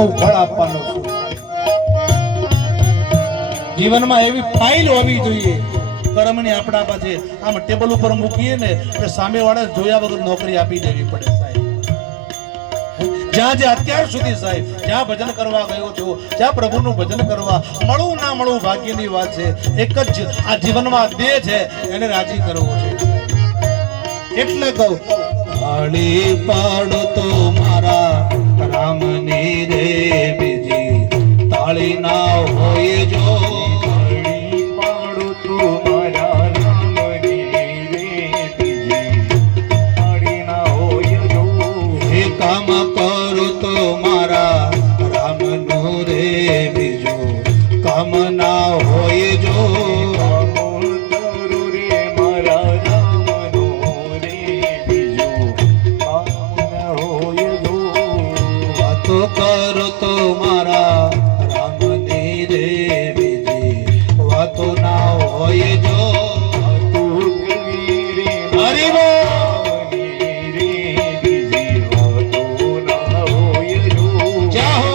તો હું ફળ આપવાનો છું। જીવનમાં એવી ફાઇલ હોવી જોઈએ કર્મની આપણા પાસે આમ ટેબલ ઉપર મૂકીએ ને એટલે સામેવાળા જોયા વગર નોકરી આપી દેવી પડે સાહેબ। જ્યાં જે અત્યાર સુધી સાહેબ જ્યાં ભજન કરવા ગયો છો, જ્યાં પ્રભુનું ભજન કરવા મળવું ના મળવું ભાગ્યની વાત છે। એક જ આ જીવનમાં દેહ છે એને રાજી કરવો છે। એટલે કહું તાળી પાડો તો મારા રામની રે બીજી તાળી ના હોય જો, તાળી પાડો તો મારા રામની રે બીજી તાળી ના હોય જો, એ કામ કરો તો મારા રામનું રે બીજું કામ ના હોય જો, કામ કરો રે મારા રામનો રે બીજું કામ ના હોય જો, વાતો કરો તો મારા રામની રે બીજી વાતો ના હોય જો, તું કવી રે હરિ બોલ। રામની રે બીજી વાતો ના હોય જો, જય હો।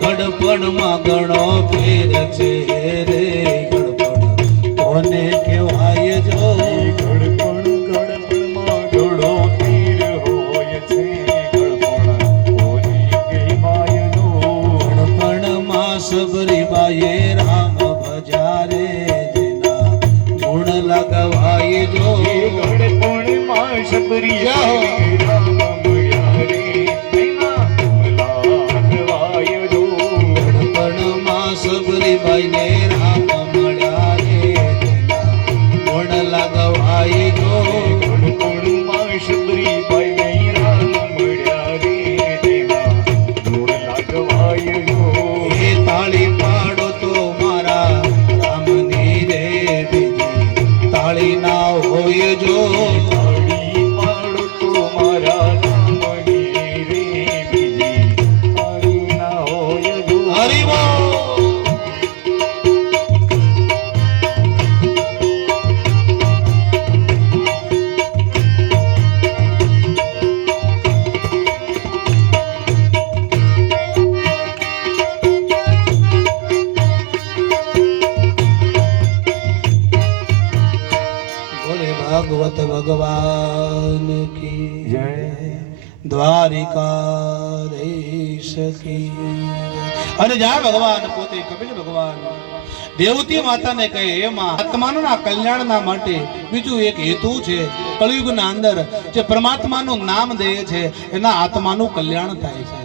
ગડપણમાં ઘણો ફેર છે રે ગડપણ કોને કહેવાય જો, ગડપણમાં ઘણો પીર હોય છે, ગડપણ કોની કહેવાય જો, ગડપણમાં સબરીબાઈએ રામ ભજારે જેના ગુણ લગવાય જો, ગડપણમાં શબરી જાઓ। રામ મળ્યા રે એના લાગવાય જો, ગડપણમાં સબરીબાઈને રામ મળ્યા રે જેના ગુણ લગવાય જો, ગડપણમાં શબરી ભાઈ રામ મળ્યા રે તેના ગુણ લાગવાય જો, એ તાળી પાડો તો મારા રામની રે બીજી તાળી ના હોય જો, તાળી પાડો તો મારા રામની રે બીજી તાળી ના હોય જો, હરિ બોલ। બોલે ભાગવત ભગવાન કી જય। દ્વારિકાધીશ કી જય। અને જ્યાં ભગવાન પોતે કપિલ ભગવાન દેવતી માતાને કહે એમાં આત્માના કલ્યાણના માટે બીજું એક હેતુ છે। કળિયુગના અંદર જે પરમાત્માનું નામ દે છે એના આત્માનું કલ્યાણ થાય છે।